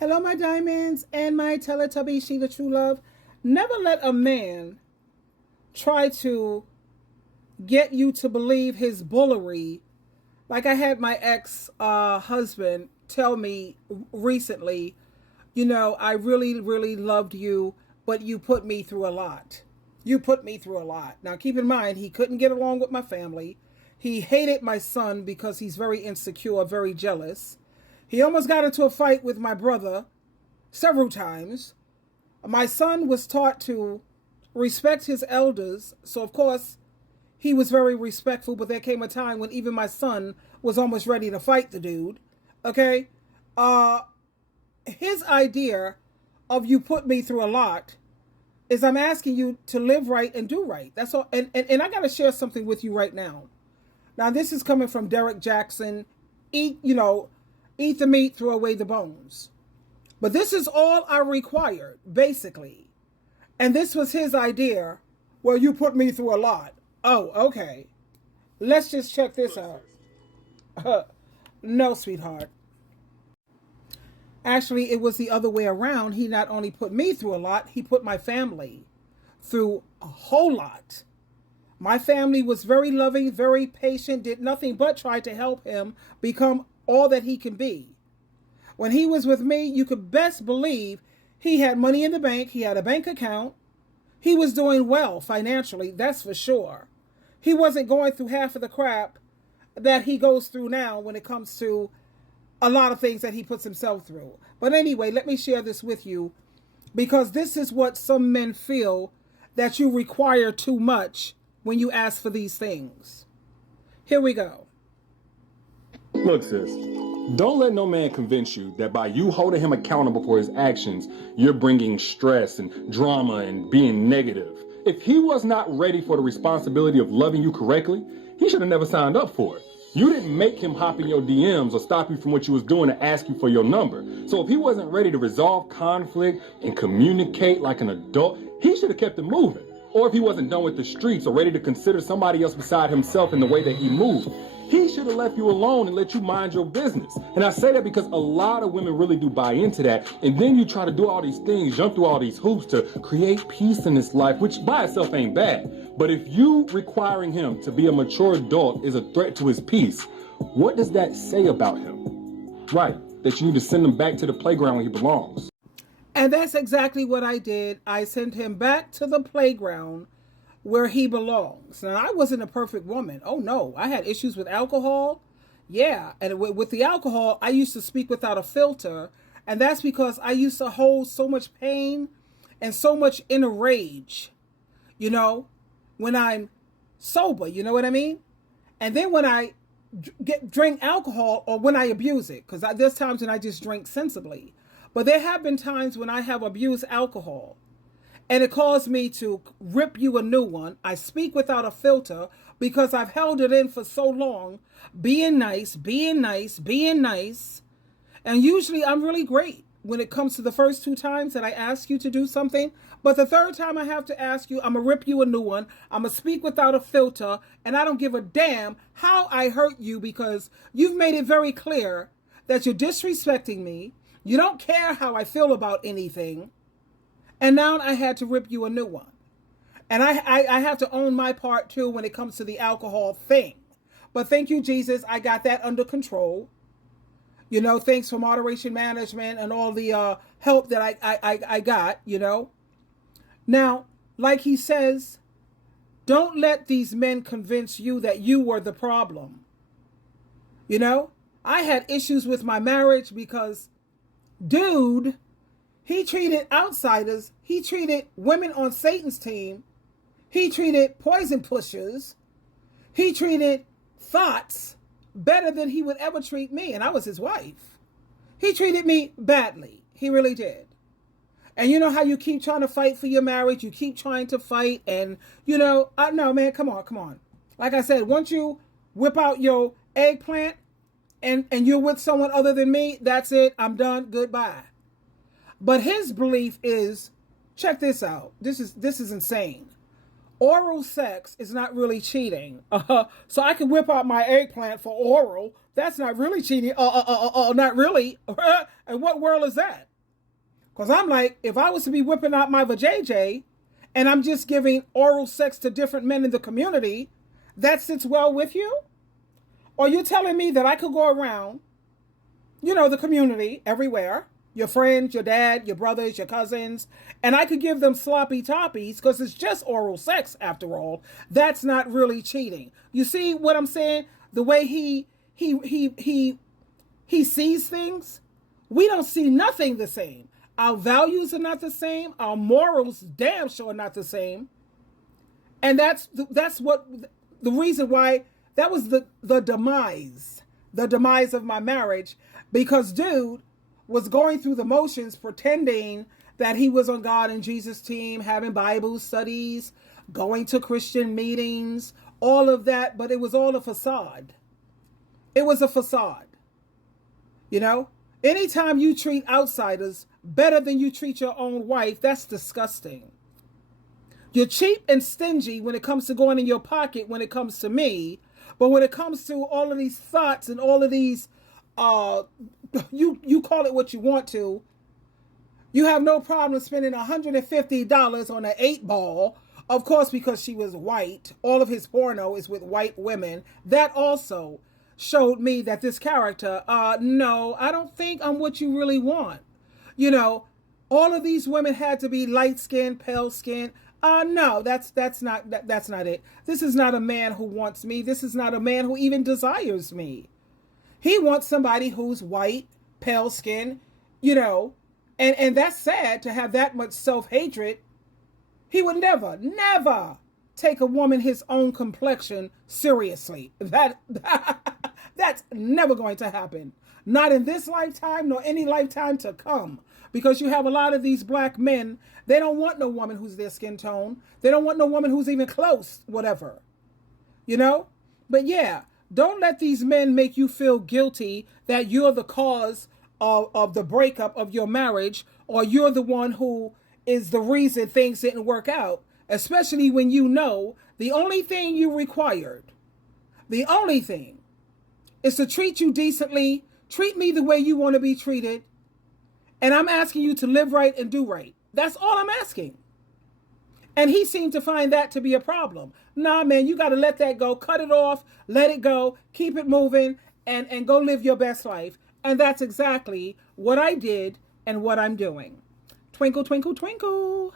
Hello, my diamonds and my Teletubby, SheilaTruelove. Never let a man try to get you to believe his bullery. Like I had my ex husband tell me recently, I really, really loved you, but you put me through a lot. You put me through a lot. Now, keep in mind, he couldn't get along with my family. He hated my son because he's very insecure, very jealous. He almost got into a fight with my brother several times. My son was taught to respect his elders, so of course he was very respectful, but there came a time when even my son was almost ready to fight the dude. Okay? His idea of you put me through a lot is I'm asking you to live right and do right. That's all. And I got to share something with you right now. Now, this is coming from Derek Jackson. Eat the meat, throw away the bones. But this is all I required, basically. And this was his idea. Well, you put me through a lot. Oh, okay. Let's just check this out. No, sweetheart. Actually, it was the other way around. He not only put me through a lot, he put my family through a whole lot. My family was very loving, very patient, did nothing but try to help him become all that he can be. When he was with me, you could best believe he had money in the bank. He had a bank account. He was doing well financially, that's for sure. He wasn't going through half of the crap that he goes through now when it comes to a lot of things that he puts himself through. But anyway, let me share this with you because this is what some men feel, that you require too much when you ask for these things. Here we go. Look, sis, don't let no man convince you that by you holding him accountable for his actions, you're bringing stress and drama and being negative. If he was not ready for the responsibility of loving you correctly, he should have never signed up for it. You didn't make him hop in your DMs or stop you from what you was doing to ask you for your number. So if he wasn't ready to resolve conflict and communicate like an adult, he should have kept it moving. Or if he wasn't done with the streets or ready to consider somebody else beside himself in the way that he moved, he should have left you alone and let you mind your business. And I say that because a lot of women really do buy into that. And then you try to do all these things, jump through all these hoops to create peace in this life, which by itself ain't bad. But if you requiring him to be a mature adult is a threat to his peace, what does that say about him? Right, that you need to send him back to the playground where he belongs. And that's exactly what I did. I sent him back to the playground where he belongs. Now, I wasn't a perfect woman. Oh, no. I had issues with alcohol. Yeah. And with the alcohol, I used to speak without a filter. And that's because I used to hold so much pain and so much inner rage, when I'm sober. You know what I mean? And then when I drink alcohol or when I abuse it, because there's times when I just drink sensibly. But there have been times when I have abused alcohol and it caused me to rip you a new one. I speak without a filter because I've held it in for so long, being nice, being nice, being nice. And usually I'm really great when it comes to the first two times that I ask you to do something. But the third time I have to ask you, I'm going to rip you a new one. I'm going to speak without a filter. And I don't give a damn how I hurt you because you've made it very clear that you're disrespecting me. You don't care how I feel about anything. And now I had to rip you a new one. And I have to own my part too when it comes to the alcohol thing. But thank you, Jesus. I got that under control. Thanks for moderation management and all the help that I got, Now, like he says, don't let these men convince you that you were the problem. I had issues with my marriage because dude, he treated outsiders, he treated women on Satan's team, he treated poison pushers, he treated thoughts better than he would ever treat me, and I was his wife. He treated me badly. He really did. And you know how you keep trying to fight for your marriage, you keep trying to fight, and no, man, come on. Like I said, once you whip out your eggplant, and you're with someone other than me, that's it. I'm done. Goodbye. But his belief is, check this out. This is insane. Oral sex is not really cheating. So I can whip out my eggplant for oral, That's not really cheating. Not really. And what world is that? Because I'm like, if I was to be whipping out my vajayjay and I'm just giving oral sex to different men in the community, that sits well with you? Or you're telling me that I could go around, the community everywhere, your friends, your dad, your brothers, your cousins, and I could give them sloppy toppies because it's just oral sex after all. That's not really cheating. You see what I'm saying? The way he sees things, we don't see nothing the same. Our values are not the same. Our morals, damn sure, are not the same. And that's what the reason why that was the demise of my marriage, because dude was going through the motions, pretending that he was on God and Jesus team, having Bible studies, going to Christian meetings, all of that, but it was all a facade. It was a facade. Anytime you treat outsiders better than you treat your own wife, that's disgusting. You're cheap and stingy when it comes to going in your pocket when it comes to me, but when it comes to all of these thoughts and all of these, you call it what you want to, you have no problem spending $150 on an 8-ball, of course, because she was white. All of his porno is with white women. That also showed me that this character, no, I don't think I'm what you really want. All of these women had to be light-skinned, pale-skinned. No, that's not it. This is not a man who wants me. This is not a man who even desires me. He wants somebody who's white, pale-skinned, and that's sad to have that much self-hatred. He would never take a woman his own complexion seriously. That's never going to happen. Not in this lifetime, nor any lifetime to come. Because you have a lot of these black men, they don't want no woman who's their skin tone. They don't want no woman who's even close, whatever. But yeah, don't let these men make you feel guilty that you're the cause of the breakup of your marriage, or you're the one who is the reason things didn't work out. Especially when the only thing you required, the only thing, is to treat you decently, treat me the way you want to be treated, and I'm asking you to live right and do right. That's all I'm asking. And he seemed to find that to be a problem. Nah, man, you got to let that go. Cut it off. Let it go. Keep it moving and go live your best life. And that's exactly what I did and what I'm doing. Twinkle, twinkle, twinkle.